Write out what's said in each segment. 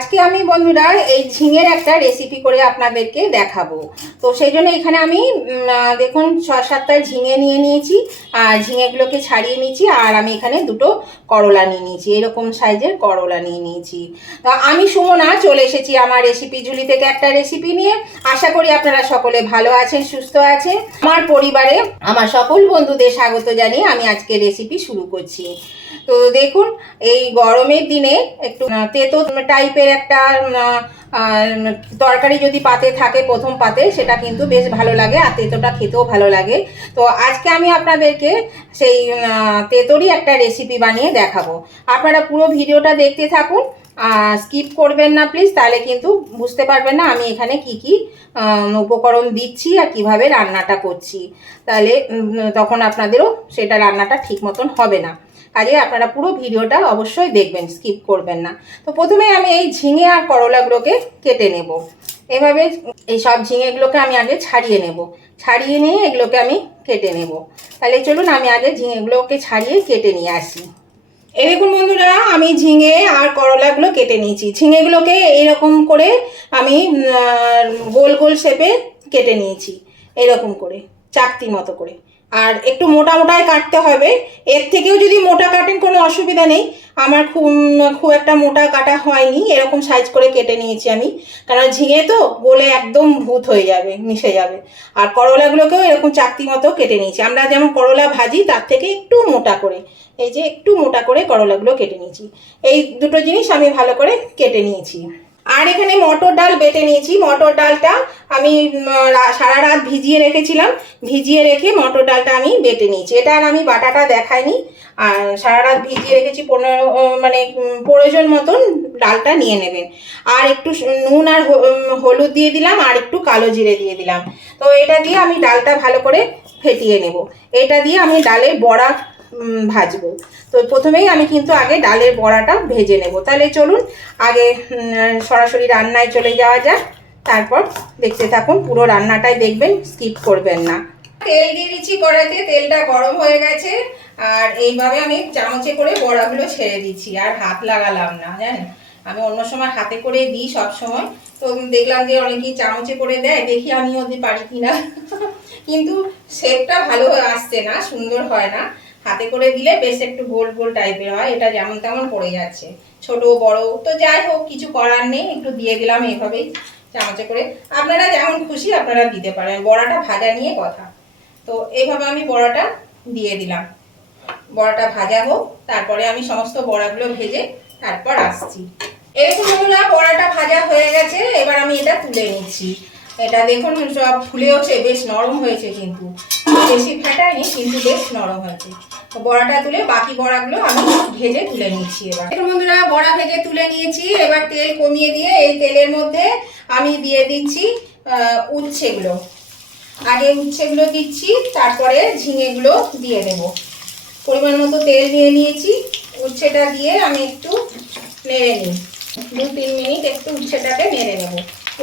আজকে আমি বন্ধুরা এই ঝিঙের একটা রেসিপি করে আপনাদেরকে দেখাবো। তো সেই জন্য এখানে আমি দেখুন 6-7টা ঝিঙে নিয়ে নিয়েছি আর ঝিঙেগুলোকে ছাড়িয়ে নিয়েছি। আর আমি এখানে দুটো করলা নিয়ে নিয়েছি, এরকম সাইজের করলা নিয়ে নিয়েছি। তো আমি সুমনা চলে এসেছি আমার রেসিপি ঝুলি থেকে একটা রেসিপি নিয়ে। আশা করি আপনারা সকলে ভালো আছেন, সুস্থ আছেন। আমার পরিবারে আমার সকল বন্ধুদের স্বাগত জানিয়ে আমি আজকে রেসিপি শুরু করছি। তো দেখুন, এই গরমের দিনে একটু তেতো টাইপের একটা তরকারি যদি পাতে থাকে, প্রথম পাতে, সেটা কিন্তু বেশ ভালো লাগে আর তেতোটা খেতেও ভালো লাগে। তো আজকে আমি আপনাদেরকে সেই তেতোরই একটা রেসিপি বানিয়ে দেখাবো। আপনারা পুরো ভিডিওটা দেখতে থাকুন, স্কিপ করবেন না প্লিজ, তাহলে কিন্তু বুঝতে পারবেন না আমি এখানে কি কি উপকরণ দিচ্ছি আর কিভাবে রান্নাটা করছি। তাহলে তখন আপনাদেরও সেটা রান্নাটা ঠিক মতন হবে না। কাজে আপনারা পুরো ভিডিওটা অবশ্যই দেখবেন, স্কিপ করবেন না। তো প্রথমে আমি এই ঝিঙে আর করলাগুলোকে কেটে নেব। এভাবে এই সব ঝিঙেগুলোকে আমি আগে ছাড়িয়ে নেব, ছাড়িয়ে নিয়ে এগুলোকে আমি কেটে নেব। তাহলে চলুন আমি আগে ঝিঙেগুলোকে ছাড়িয়ে কেটে নিয়ে আসি। এই দেখুন বন্ধুরা, আমি ঝিঙে আর করলাগুলো কেটে নিয়েছি। ঝিঙেগুলোকে এইরকম করে আমি গোল গোল শেপে কেটে নিয়েছি, এরকম করে চাকতির মতো করে। আর একটু মোটা মোটায় কাটতে হবে, এর থেকেও যদি মোটা কাটেন কোনো অসুবিধা নেই। আমার খুব একটা মোটা কাটা হয়নি, এরকম সাইজ করে কেটে নিয়েছি আমি। কারণ ঝিঙে তো গোলে একদম ভূত হয়ে যাবে, মিশে যাবে। আর করলাগুলোকেও এরকম চাকতি মতো কেটে নিয়েছি। আমরা যেমন করলা ভাজি তার থেকে একটু মোটা করে, এই যে একটু মোটা করে করলাগুলো কেটে নিয়েছি। এই দুটো জিনিস আমি ভালো করে কেটে নিয়েছি। আর এখানে মটর ডাল বেটে নিয়েছি। মটর ডালটা আমি সারা রাত ভিজিয়ে রেখেছিলাম, ভিজিয়ে রেখে মটর ডালটা আমি বেটে নিয়েছি। এটা আর আমি বাটাটা দেখাইনি। আর সারা রাত ভিজিয়ে রেখেছি, প্রয়োজন মতন ডালটা নিয়ে নেবেন। আর একটু নুন আর হলুদ দিয়ে দিলাম, আর একটু কালো জিরে দিয়ে দিলাম। তো এটা দিয়ে আমি ডালটা ভালো করে ফেটিয়ে নেব। এটা দিয়ে আমি ডালের বড়া ভাজবো। তো প্রথমেই আমি কিন্তু আগে ডালের বড়াটা ভেজে নেব। তাহলে চলুন আগে সরাসরি রান্নায় চলে যাওয়া যাক, তারপর দেখতে থাকুন, পুরো রান্নাটাই দেখবেন, স্কিপ করবেন না। তেল দিয়ে দিচ্ছি কড়াইতে, তেলটা গরম হয়ে গেছে। আর এইভাবে আমি চামচে করে বড়াগুলো ছেড়ে দিচ্ছি, আর হাত লাগালাম না, জানেন আমি অন্য সময় হাতে করে দিই সব সময়। তো দেখলাম যে অনেকেই চামচে করে দেয়, দেখি আমি ওদের পারি কিনা। কিন্তু শেপটা ভালো আসছে না, সুন্দর হয় না। হাতে করে দিলে বেশ একটু গোল গোল টাইপের হয়, এটা যেমন তেমন পড়ে যাচ্ছে, ছোট বড়। তো যাই হোক, কিছু করার নেই, একটু দিয়ে দিলাম এইভাবেই চামচে করে। আপনারা যেমন খুশি আপনারা দিতে পারেন, বড়াটা ভাজা নিয়ে কথা। তো এইভাবে আমি বড়াটা দিয়ে দিলাম। বড়াটা ভাজা হোক, তারপরে আমি সমস্ত বড়াগুলো ভেজে তারপর আসছি। এরকম বন্ধুরা, বড়াটা ভাজা হয়ে গেছে, এবার আমি এটা তুলে নিচ্ছি। এটা দেখুন সব ফুলেওছে, বেশ নরম হয়েছে, কিন্তু বেশি ফাটায়নি, কিন্তু বেশ নরম হয়েছে। তো বড়াটা তুলে বাকি বড়াগুলো আমি ভেজে তুলে নিচ্ছি। এবার দেখুন বন্ধুরা, বড়া ভেজে তুলে নিয়েছি। এবার তেল কমিয়ে দিয়ে এই তেলের মধ্যে আমি দিয়ে দিচ্ছি উচ্ছেগুলো। আগে উচ্ছেগুলো দিচ্ছি, তারপরে ঝিঙেগুলো দিয়ে দেব। পরিমাণ মতো তেল নিয়ে নিয়েছি। উচ্ছেটা দিয়ে আমি একটু নেড়ে নিই, 2-3 মিনিট একটু উচ্ছেটাকে নেড়ে নেব।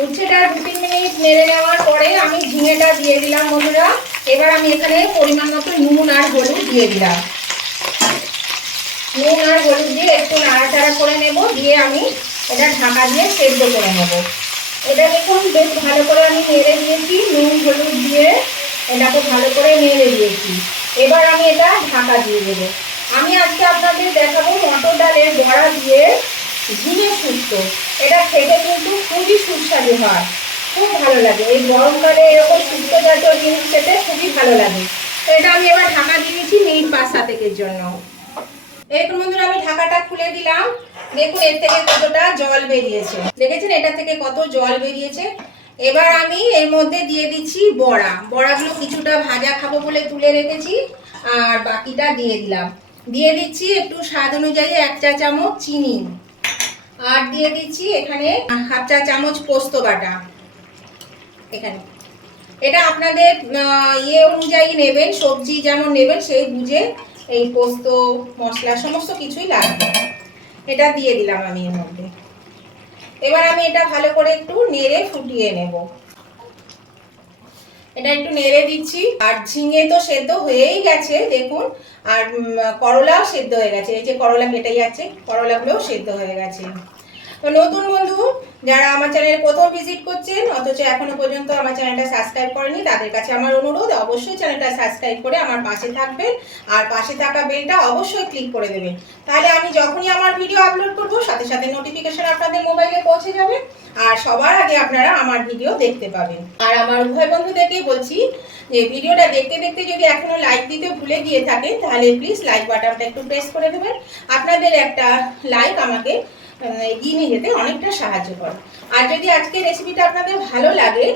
উচ্ছেটা 2-3 মিনিট নেড়ে নেওয়ার পরে আমি ঝিঙেটা দিয়ে দিলাম বন্ধুরা। এবার আমি এখানে পরিমাণ মতো নুন আর হলুদ দিয়ে দিলাম। নুন আর হলুদ দিয়ে একটু নাড়াচাড়া করে নেব, দিয়ে আমি এটা ঢাকা দিয়ে সেদ্ধ করে নেব। এটা দেখুন বেশ ভালো করে আমি নেড়ে দিয়েছি, নুন হলুদ দিয়ে এটাকে ভালো করে নেড়ে দিয়েছি। এবার আমি এটা ঢাকা দিয়ে দেবো। আমি আজকে আপনাদের দেখাবো মটর ডালের বড়া দিয়ে ঝিঙে শুক্তো। এটা খেতে কিন্তু খুবই সুস্বাদু হয়, খুব ভালো লাগে। এই গরমকালে এরকম শুক্তো জাতীয় জিনিস খেতে খুবই ভালো লাগে। তো এটা আমি এবার ঢাকা দিয়েছি মিনিট 5-7 জন্য। এরকম বন্ধুরা, আমি ঢাকাটা খুলে দিলাম। দেখুন এর থেকে কতটা জল বেরিয়েছে, দেখেছেন এটা থেকে কত জল বেরিয়েছে। এবার আমি এর মধ্যে দিয়ে দিচ্ছি বড়া। বড়াগুলো কিছুটা ভাজা খাবো বলে তুলে রেখেছি, আর বাকিটা দিয়ে দিলাম। দিয়ে দিচ্ছি একটু স্বাদ অনুযায়ী 1 চা চামচ চিনি, আর দিয়ে দিচ্ছি এখানে 1/2 চা চামচ পোস্ত বাটা। এখানে এটা আপনাদের অনুযায়ী নেবেন, সবজি যেমন নেবেন সেই বুঝে এই পোস্ত মশলা সমস্ত কিছুই লাগবে। এটা দিয়ে দিলাম আমি এর মধ্যে। এবার আমি এটা ভালো করে একটু নেড়ে ফুটিয়ে নেব। এটা একটু নেড়ে দিচ্ছি। আর ঝিঙে তো সেদ্ধ হয়েই গেছে দেখুন, আর করলাও সেদ্ধ হয়ে গেছে। এই যে করলা কেটে যাচ্ছে, করলাগুলোও সেদ্ধ হয়ে গেছে। তো নতুন বন্ধু যারা আমার চ্যানেলে প্রথম ভিজিট করছেন অথচ এখনো পর্যন্ত আমার চ্যানেলটা সাবস্ক্রাইব করেনি, তাদের কাছে আমার অনুরোধ অবশ্যই চ্যানেলটা সাবস্ক্রাইব করে আমার পাশে থাকবেন আর পাশে থাকা বেলটা অবশ্যই ক্লিক করে দেবেন। তাহলে আমি যখনই আমার ভিডিও আপলোড করব সাথে সাথে নোটিফিকেশন আপনাদের মোবাইলে পৌঁছে যাবে আর সবার আগে আপনারা আমার ভিডিও দেখতে পাবেন। আর আমার উভয় বন্ধুদেরকেই বলছি যে ভিডিওটা দেখতে দেখতে যদি এখনো লাইক দিতে ভুলে গিয়ে থাকেন তাহলে প্লিজ লাইক বাটনটা একটু প্রেস করে দেবেন। আপনাদের একটা লাইক আমাকে এগিয়ে নিয়ে যেতে অনেকটা সাহায্য করে। আর যদি আজকে রেসিপিটা আপনাদের ভালো লাগে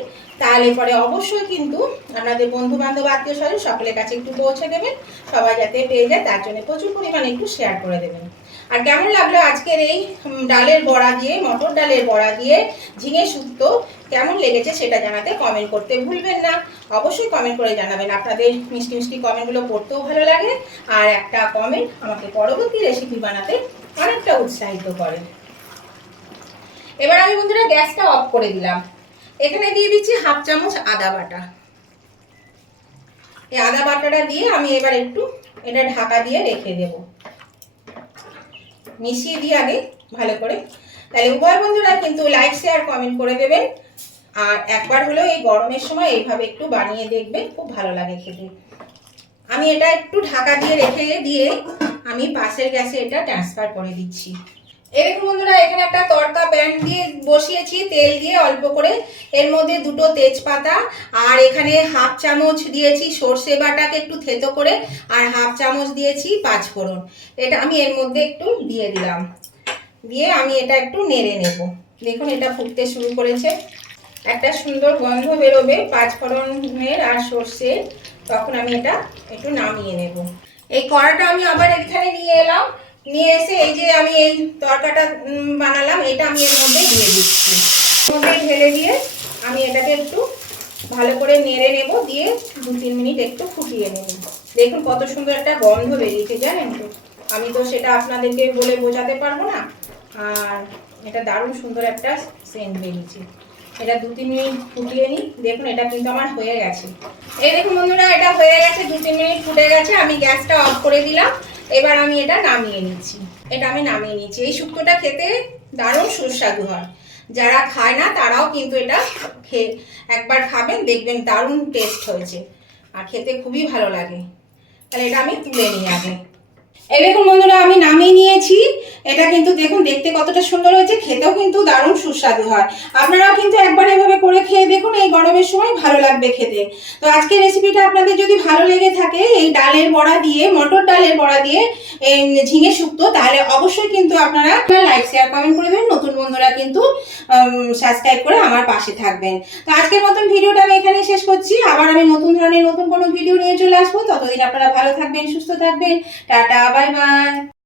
তাহলে পরে অবশ্যই কিন্তু আপনাদের বন্ধু বান্ধব আত্মীয় স্বজন সকলের কাছে একটু পৌঁছে দেবেন, সবাই যাতে পেয়ে যায় তার জন্য প্রচুর পরিমাণে একটু শেয়ার করে দেবেন। আর কেমন লাগলো আজকের এই ডালের বড়া দিয়ে, মটর ডালের বড়া দিয়ে ঝিঙে শুক্তো কেমন লেগেছে সেটা জানাতে কমেন্ট করতে ভুলবেন না। অবশ্যই কমেন্ট করে জানাবেন, আপনাদের মিষ্টি মিষ্টি কমেন্টগুলো পড়তেও ভালো লাগে আর একটা কমেন্ট আমাকে পরবর্তী রেসিপি বানাতে অনেকটা উৎসাহিত করে। এবার আমি বন্ধুরা গ্যাসটা অফ করে দিলাম। এখানে দিয়ে দিচ্ছি হাফ চামচ আদা বাটা। এই আদা বাটাটা দিয়ে আমি এবার একটু এটা ঢাকা দিয়ে রেখে দেব, মিশিয়ে দিয়ে আগে ভালো করে। তাহলে উভয় বন্ধুরা কিন্তু লাইক শেয়ার কমেন্ট করে দেবেন আর একবার হলেও এই গরমের সময় এইভাবে একটু বানিয়ে দেখবেন, খুব ভালো লাগে খেতে। আমি এটা একটু ঢাকা দিয়ে রেখে দিয়ে আমি পাশের গ্যাসে এটা ট্রান্সফার করে দিচ্ছি। এই দেখুন বন্ধুরা, এখানে একটা তড়কা প্যান দিয়ে বসিয়েছি, তেল দিয়ে অল্প করে, এর মধ্যে দুটো তেজপাতা আর এখানে হাফ চামচ দিয়েছি সর্ষে বাটাকে একটু থেতো করে আর হাফ চামচ দিয়েছি পাঁচফোড়ন। এটা আমি এর মধ্যে একটু দিয়ে দিলাম, দিয়ে আমি এটা একটু নেড়ে নেব। দেখুন এটা ফুটতে শুরু করেছে, একটা সুন্দর গন্ধ বেরোবে পাঁচফোড়নের আর সর্ষে, তখন আমি এটা একটু নামিয়ে নেব। এই কড়াটা আমি আবার এখানে নিয়ে এলাম, নিয়ে এসে এই যে আমি এই তরকাটা বানালাম এটা আমি এর মধ্যে দিয়ে দিচ্ছি। এর মধ্যে ঢেলে দিয়ে আমি এটাকে একটু ভালো করে নেড়ে নেব, দিয়ে 2-3 মিনিট একটু ফুটিয়ে নেব। দেখুন কত সুন্দর একটা গন্ধ বেরিয়েছে, জানেন তো? আমি তো সেটা আপনাদেরকে বলে বোঝাতে পারবো না। আর এটা দারুণ সুন্দর একটা সেন্ট বেরিয়েছে। এটা 2-3 মিনিট ফুটিয়ে নিই। দেখুন এটা কিন্তু আমার হয়ে গেছে। এই দেখুন বন্ধুরা, এটা হয়ে গেছে, 2-3 মিনিট ফুটে গেছে। আমি গ্যাসটা অফ করে দিলাম। এবার আমি এটা নামিয়ে নিচ্ছি। এটা আমি নামিয়ে নিচ্ছি। এই শুক্তোটা খেতে দারুণ সুস্বাদু হয়, যারা খায় না তারাও কিন্তু এটা একবার খাবেন, দেখবেন দারুণ টেস্ট হয়েছে আর খেতে খুবই ভালো লাগে। তাহলে এটা আমি তুলে নিই আগে। এই দেখুন বন্ধুরা, আমি নামিয়ে নিয়েছি। এটা কিন্তু দেখুন দেখতে কতটা সুন্দর হয়েছে, খেতেও কিন্তু দারুণ সুস্বাদু হয়। আপনারাও কিন্তু একবার এভাবে করে খেয়ে দেখুন, এই গরমের সময় ভালো লাগবে খেতে। তো আজকের রেসিপিটা আপনাদের যদি ভালো লেগে থাকে, এই ডালের বড়া দিয়ে, মটর ডালের বড়া দিয়ে এই ঝিঙে শুক্তো, তাহলে অবশ্যই কিন্তু আপনারা লাইক শেয়ার কমেন্ট করে দেবেন। নতুন বন্ধুরা কিন্তু সাবস্ক্রাইব করে আমার পাশে থাকবেন। তো আজকের মতন ভিডিওটা আমি এখানে শেষ করছি। আবার আমি নতুন ধরনের নতুন কোনো ভিডিও নিয়ে চলে আসবো। ততদিন আপনারা ভালো থাকবেন, সুস্থ থাকবেন। Tata, bye bye.